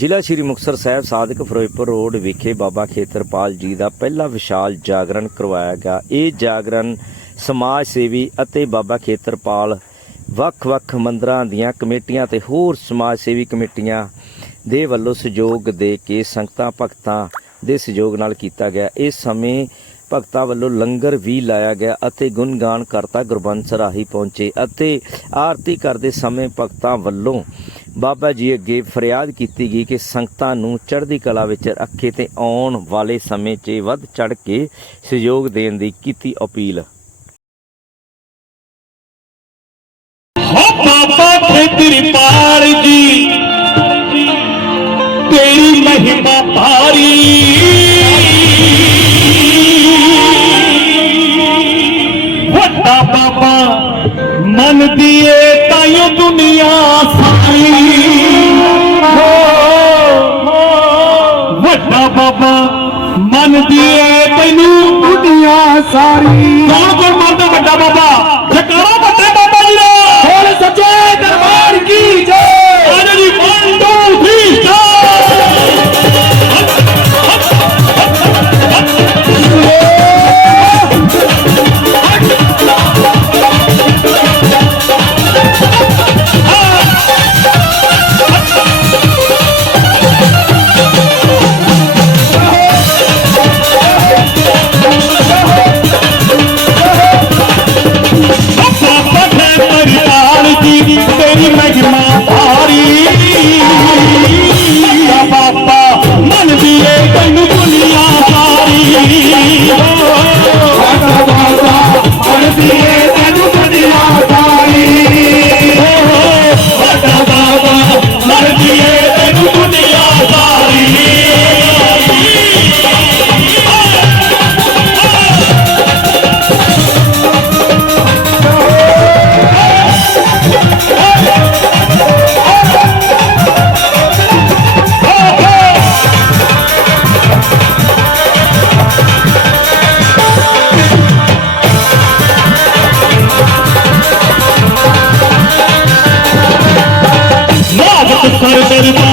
ਜ਼ਿਲ੍ਹਾ ਸ਼੍ਰੀ ਮੁਕਤਸਰ ਸਾਹਿਬ ਸਾਦਕ ਫਿਰੋਜ਼ਪੁਰ ਰੋਡ ਵਿਖੇ ਬਾਬਾ ਖੇਤਰਪਾਲ ਜੀ ਦਾ ਪਹਿਲਾ ਵਿਸ਼ਾਲ ਜਾਗਰਣ ਕਰਵਾਇਆ ਗਿਆ। ਇਹ ਜਾਗਰਣ ਸਮਾਜ ਸੇਵੀ ਅਤੇ ਬਾਬਾ ਖੇਤਰਪਾਲ ਵੱਖ-ਵੱਖ ਮੰਦਰਾਂ ਦੀਆਂ ਕਮੇਟੀਆਂ ਤੇ ਹੋਰ ਸਮਾਜ ਸੇਵੀ ਕਮੇਟੀਆਂ ਦੇ ਵੱਲੋਂ ਸਹਿਯੋਗ ਦੇ ਕੇ ਸੰਗਤਾਂ, ਭਗਤਾਂ ਦੇ ਸਹਿਯੋਗ ਨਾਲ ਕੀਤਾ ਗਿਆ। ਇਸ ਸਮੇਂ ਭਗਤਾਂ ਵੱਲੋਂ ਲੰਗਰ ਵੀ ਲਾਇਆ ਗਿਆ ਅਤੇ ਗੁਣਗਾਨ ਕਰਤਾ ਗੁਰਬੰਸ ਰਾਹੀ ਪਹੁੰਚੇ ਅਤੇ ਆਰਤੀ ਕਰਦੇ ਸਮੇਂ ਭਗਤਾਂ ਵੱਲੋਂ ਬਾਬਾ ਜੀ ਅੱਗੇ ਫਰਿਆਦ ਕੀਤੀ ਗਈ ਕਿ ਸੰਗਤਾਂ ਨੂੰ ਚੜ੍ਹਦੀ ਕਲਾ ਵਿੱਚ ਰੱਖੇ ਤੇ ਆਉਣ ਵਾਲੇ ਸਮੇਂ 'ਚ ਵੱਧ ਚੜ੍ਹ ਕੇ ਸਹਿਯੋਗ ਦੇਣ ਦੀ ਕੀਤੀ ਅਪੀਲ। ਹੋ ਬਾਬਾ ਖੇਤਰਪਾਲ ਜੀ। দুনিয়া সারি ਨਾਗਤ ਸਰ